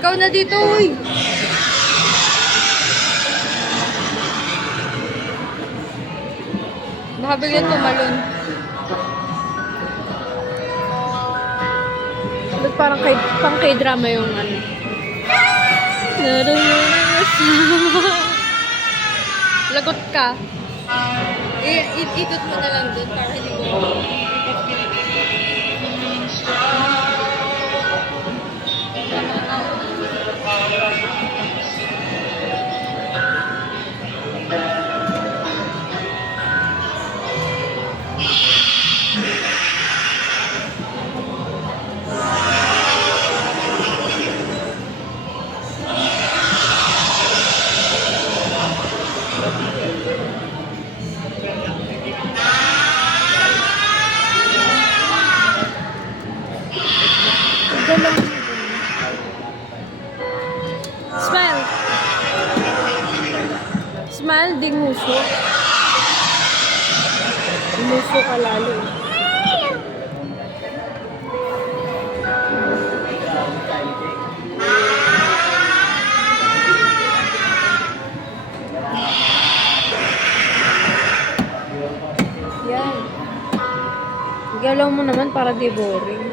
Ikaw na dito, uy. Baka biglang tumalon. Ba't parang pang K-drama yung ano? Lagot ka. Ikot mo na lang dun para hindi mo. Smile. Smile, di nguso. Nguso ka lalo. Yan. Galaw mo naman para di boring.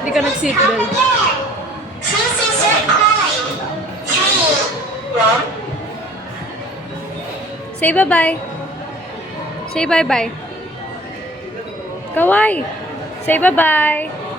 Hindi ka nag-seatbelt. Say bye-bye. Say bye-bye. Kawai. Say bye-bye.